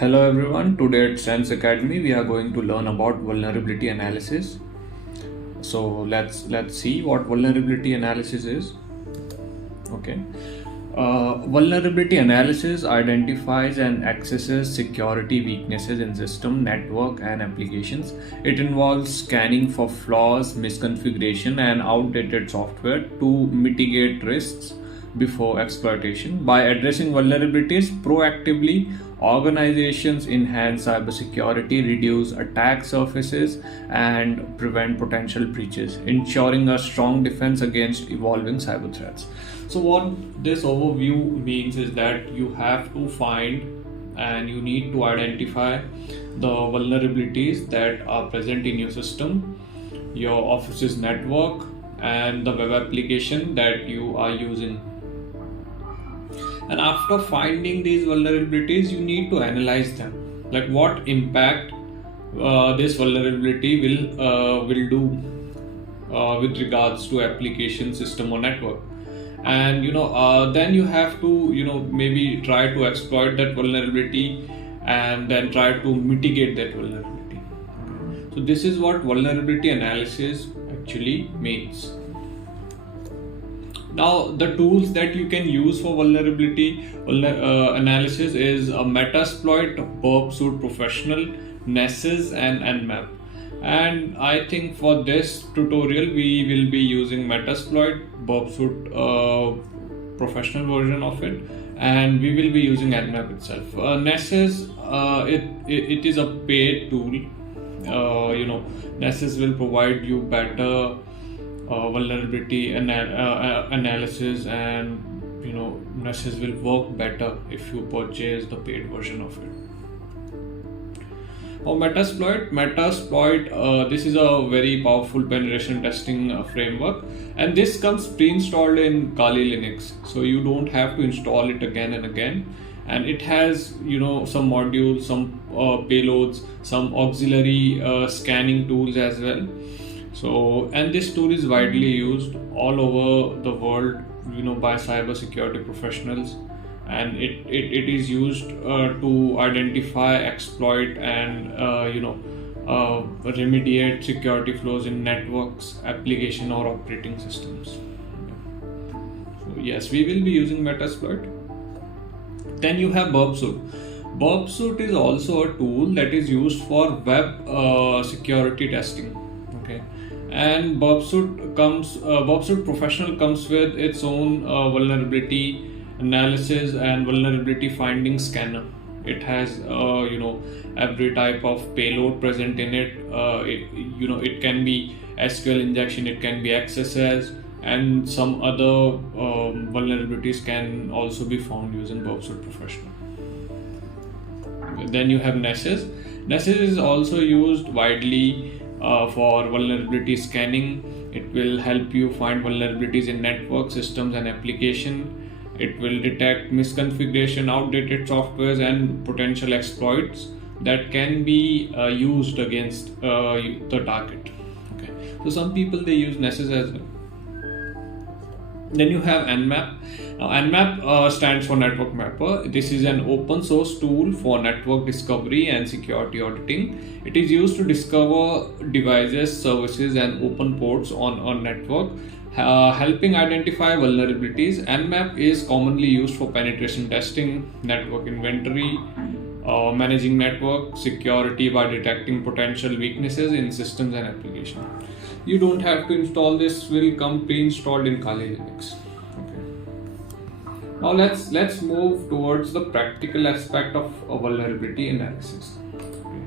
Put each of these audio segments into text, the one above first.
Hello everyone, today at Senseacademy we are going to learn about vulnerability analysis. So let's see what vulnerability analysis is. Okay. Vulnerability analysis identifies and assesses security weaknesses in system, network, and applications. It involves scanning for flaws, misconfiguration, and outdated software to mitigate risks before exploitation. By addressing vulnerabilities proactively, organizations enhance cybersecurity, reduce attack surfaces, and prevent potential breaches, ensuring a strong defense against evolving cyber threats. So what this overview means is that you have to find and you need to identify the vulnerabilities that are present in your system, your office's network, and the web application that you are using. And after finding these vulnerabilities, you need to analyze them. Like what impact this vulnerability will do with regards to application, system, or network. And then you have to maybe try to exploit that vulnerability and then try to mitigate that vulnerability. So this is what vulnerability analysis actually means. Now the tools that you can use for vulnerability analysis is a Metasploit, BurpSuite Professional, Nessus, and Nmap. And I think for this tutorial we will be using Metasploit, BurpSuite professional version of it, and we will be using Nmap itself. Nessus, it is a paid tool. Nessus will provide you better vulnerability analysis, and Nessus will work better if you purchase the paid version of it. Metasploit, this is a very powerful penetration testing framework, and this comes pre-installed in Kali Linux, so you don't have to install it again and again. And it has some modules, some payloads, some auxiliary scanning tools as well. So, and this tool is widely used all over the world, by cybersecurity professionals, and it is used to identify, exploit, and remediate security flaws in networks, application, or operating systems. So yes, we will be using Metasploit. Then you have BurpSuite. BurpSuite is also a tool that is used for web security testing. Okay. And BurpSuite Professional comes with its own vulnerability analysis and vulnerability finding scanner. It has every type of payload present in it. It can be SQL injection, it can be XSS, and some other vulnerabilities can also be found using BurpSuite Professional. Then you have Nessus. Nessus is also used widely for vulnerability scanning. It will help you find vulnerabilities in network, systems, and application. It will detect misconfiguration, outdated softwares, and potential exploits that can be used against the target. Okay. So some people, they use Nessus as well. Then you have Nmap. Now Nmap stands for Network Mapper. This is an open source tool for network discovery and security auditing. It is used to discover devices, services, and open ports on network, helping identify vulnerabilities. Nmap is commonly used for penetration testing, network inventory, managing network security by detecting potential weaknesses in systems and applications. You don't have to install this; will come pre-installed in Kali Linux. Okay. Now let's move towards the practical aspect of vulnerability analysis. Okay.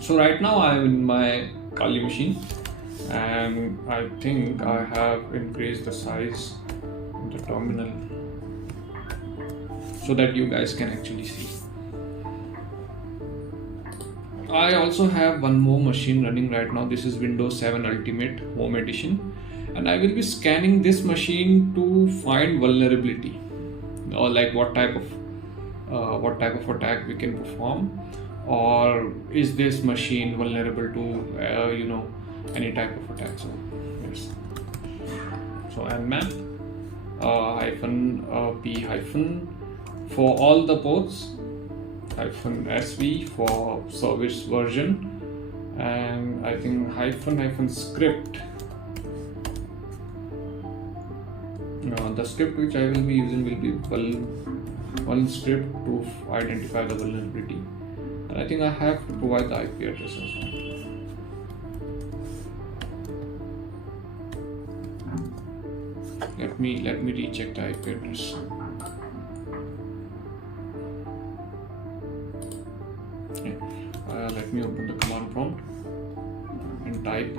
So right now I am in my Kali machine, and I think I have increased the size of the terminal so that you guys can actually see. I also have one more machine running right now. This is Windows 7 Ultimate Home Edition, and I will be scanning this machine to find vulnerability, or like what type of attack we can perform, or is this machine vulnerable to any type of attack. So yes. So Nmap -p- for all the ports, -sv for service version, and I think -script. The script which I will be using will be one script to identify the vulnerability, and I think I have to provide the IP address as well. Let me recheck the IP address. Let me open the command prompt and type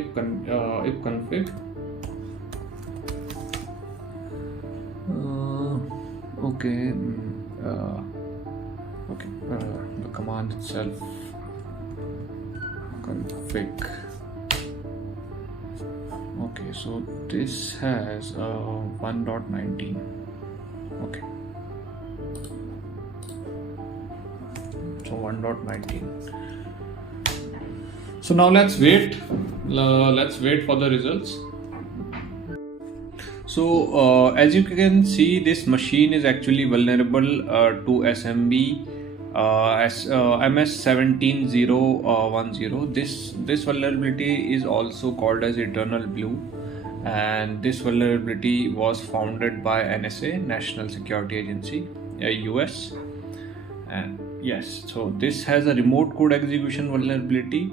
ifconfig. The command itself, config. Okay, so this has 1.19. Okay, so 1.19. So now let's wait for the results. So as you can see, this machine is actually vulnerable to SMB MS17010. This vulnerability is also called as Eternal Blue, and this vulnerability was founded by NSA, National Security Agency, US. And yes, so this has a remote code execution vulnerability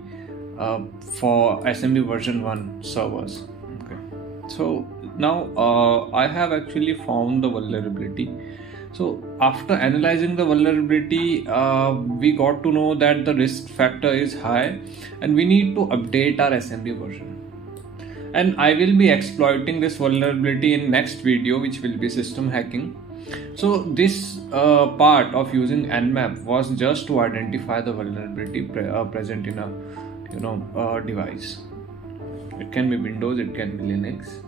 for SMB version 1 servers. Okay, so now I have actually found the vulnerability. So after analyzing the vulnerability, we got to know that the risk factor is high and we need to update our SMB version. And I will be exploiting this vulnerability in next video, which will be system hacking. So this part of using Nmap was just to identify the vulnerability present in a device. It can be Windows, it can be Linux.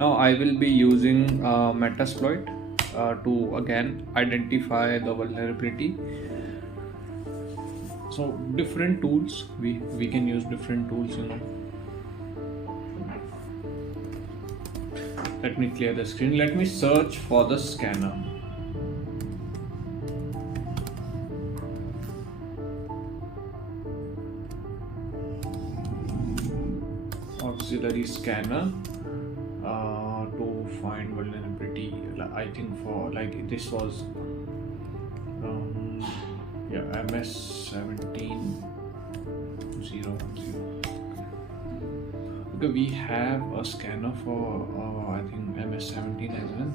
Now I will be using Metasploit to again identify the vulnerability. So different tools, we can use different tools, Let me clear the screen. Let me search for the scanner. Auxiliary scanner to find vulnerability. I think for this was MS17010. Okay, we have a scanner for I think MS17 as well.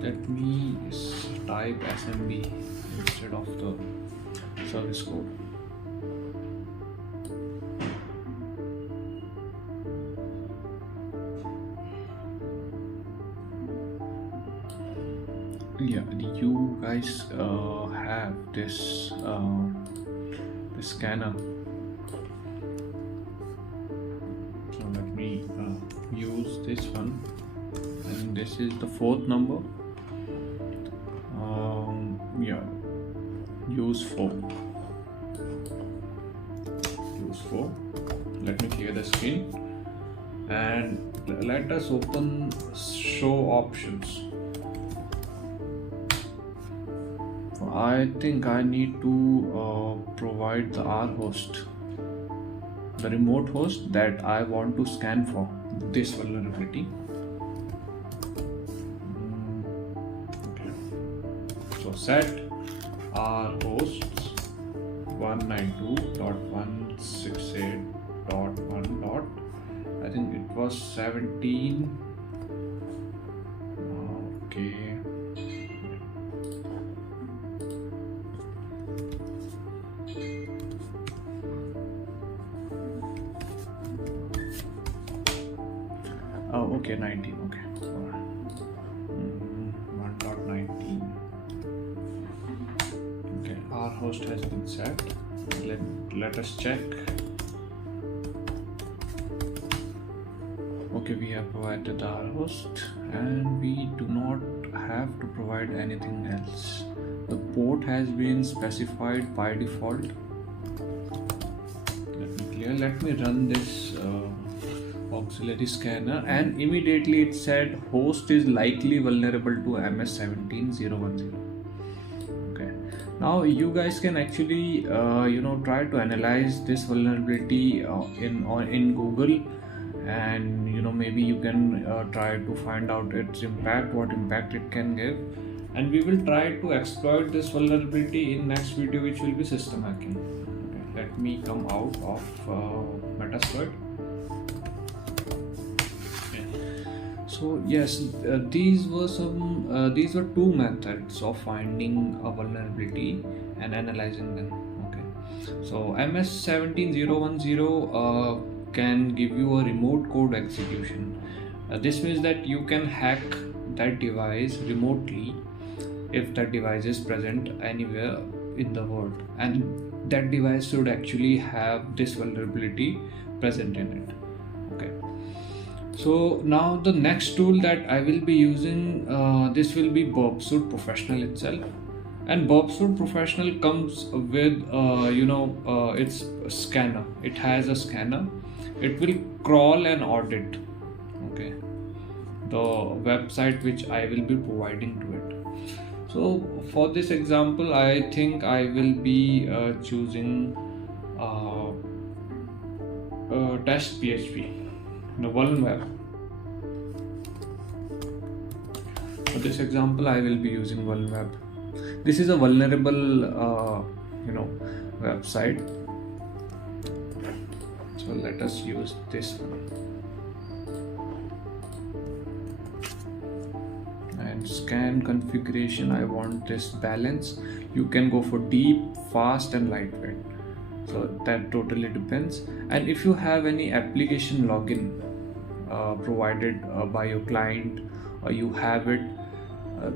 Let me type SMB instead of the service code. Yeah, you guys have this scanner. So let me use this one, and this is the 4th number. Use 4. Let me clear the screen and let us open show options. I think I need to provide the R host, the remote host that I want to scan for this vulnerability. Okay. So set R hosts 192.168.1. I think it was 17. Okay. Okay, 19. Okay. 1.19. Okay, our host has been set. Let us check. Okay, we have provided our host and we do not have to provide anything else. The port has been specified by default. Let me run this auxiliary scanner, and immediately it said host is likely vulnerable to MS17010. Okay, now you guys can actually try to analyze this vulnerability in Google, and maybe you can try to find out its impact, what impact it can give, and we will try to exploit this vulnerability in next video, which will be system hacking. Okay, let me come out of Metasploit. So yes, these were two methods of finding a vulnerability and analyzing them. Okay, so MS17010 can give you a remote code execution. This means that you can hack that device remotely if that device is present anywhere in the world, and that device should actually have this vulnerability present in it. Okay, so now the next tool that I will be using, this will be BurpSuite Professional itself. And BurpSuite Professional comes with its scanner. It has a scanner. It will crawl and audit, okay, the website which I will be providing to it. So for this example, I think I will be choosing test PHP, Vulnerabilities. For this example, I will be using Vulnerabilities. This is a vulnerable website, so let us use this one. And scan configuration, I want this balance. You can go for deep, fast and lightweight, so that totally depends. And if you have any application login provided by your client, or you have it,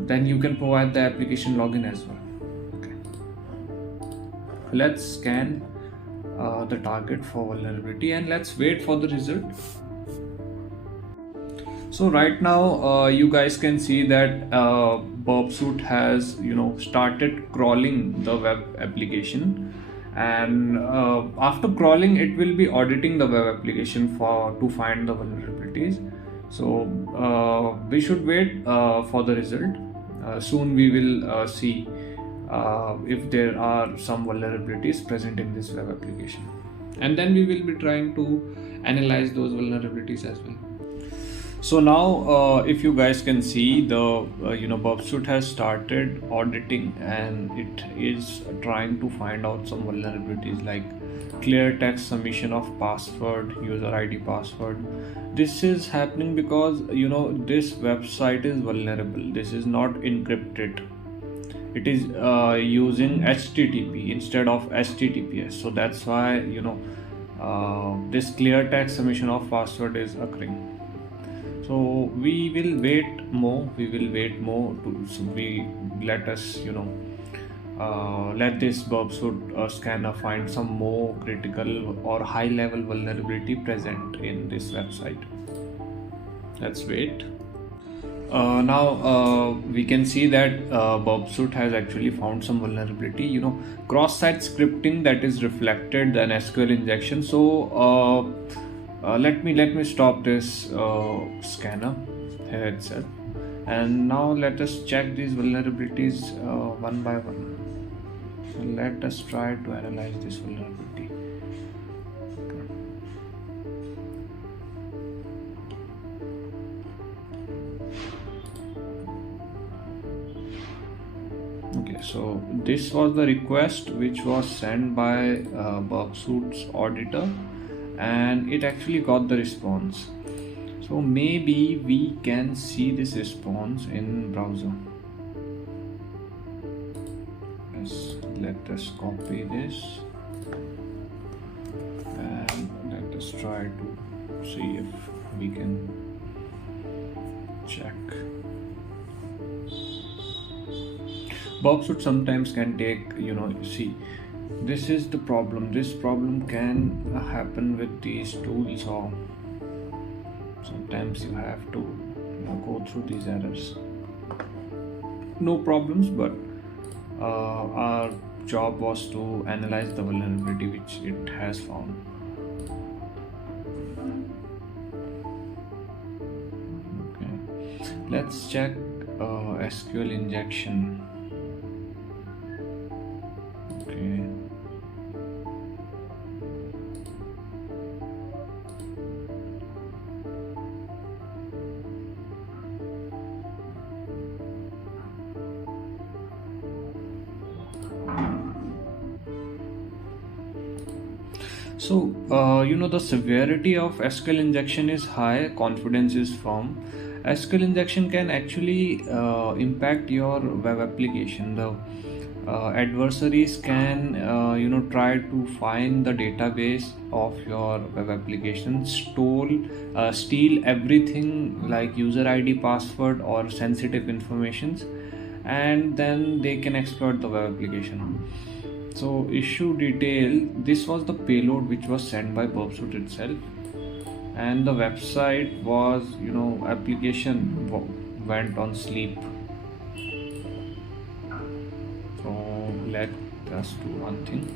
then you can provide the application login as well. Okay, let's scan the target for vulnerability and let's wait for the result. So right now you guys can see that BurpSuite has started crawling the web application, and after crawling it will be auditing the web application to find the vulnerabilities. So we should wait for the result. Soon we will see if there are some vulnerabilities present in this web application, and then we will be trying to analyze those vulnerabilities as well. So now if you guys can see, the BurpSuite has started auditing, and it is trying to find out some vulnerabilities like clear text submission of password, user ID password. This is happening because this website is vulnerable. This is not encrypted. It is using HTTP instead of HTTPS, so that's why this clear text submission of password is occurring. So we will wait more. Let this BurpSuite scanner find some more critical or high level vulnerability present in this website. Let's wait. Now we can see that BurpSuite has actually found some vulnerability, cross-site scripting that is reflected, then SQL injection. So let me stop this scanner here itself, and now let us check these vulnerabilities one by one. So let us try to analyze this vulnerability. Okay, so this was the request which was sent by BurpSuite's auditor, and it actually got the response. So maybe we can see this response in browser. Yes, let us copy this and let us try to see if we can check. BurpSuite sometimes can take, see, this is the problem. This problem can happen with these tools, or sometimes you have to go through these errors. No problems, but our job was to analyze the vulnerability which it has found. Let's check SQL injection. Okay. So, the severity of SQL injection is high, confidence is firm. SQL injection can actually impact your web application. The adversaries can, try to find the database of your web application, steal everything like user ID, password, or sensitive informations, and then they can exploit the web application. So issue detail, this was the payload which was sent by BurpSuite itself, and the website was, application went on sleep. So let us do one thing.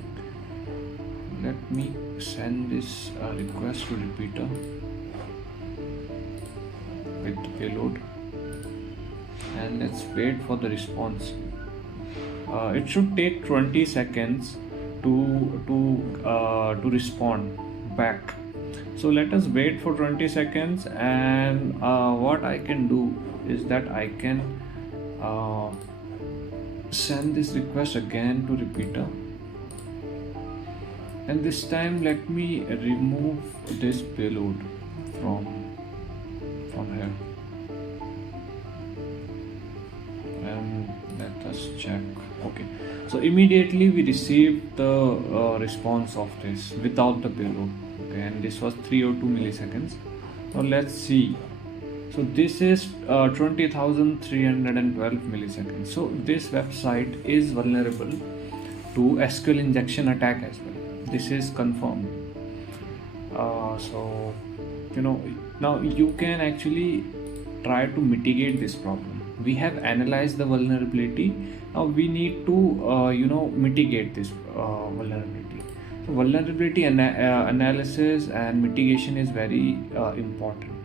Let me send this request to repeater with the payload, and let's wait for the response. It should take 20 seconds to respond back. So let us wait for 20 seconds, and what I can do is that I can send this request again to repeater, and this time let me remove this payload from here, and let us check. Okay, so immediately we received the response of this without the payload. Okay, and this was 302 milliseconds. Now let's see. So this is 20,312 milliseconds. So this website is vulnerable to SQL injection attack as well. This is confirmed. So now you can actually try to mitigate this problem. We have analyzed the vulnerability. Now we need to mitigate this vulnerability. So vulnerability analysis and mitigation is very important.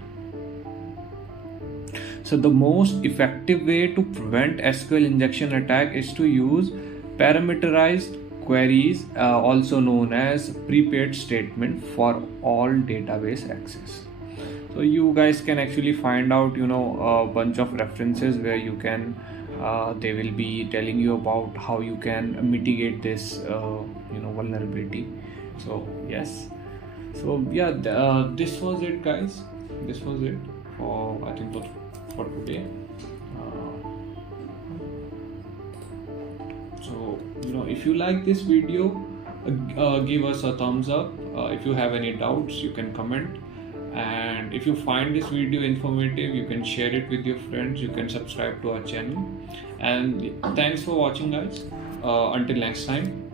So the most effective way to prevent SQL injection attack is to use parameterized queries, also known as prepaid statement, for all database access. So you guys can actually find out a bunch of references where you can they will be telling you about how you can mitigate this vulnerability. So yes, so yeah, this was it, guys. This was it for, I think, for today. So if you like this video, give us a thumbs up. If you have any doubts, you can comment, and if you find this video informative, you can share it with your friends. You can subscribe to our channel, and thanks for watching, guys. Until next time.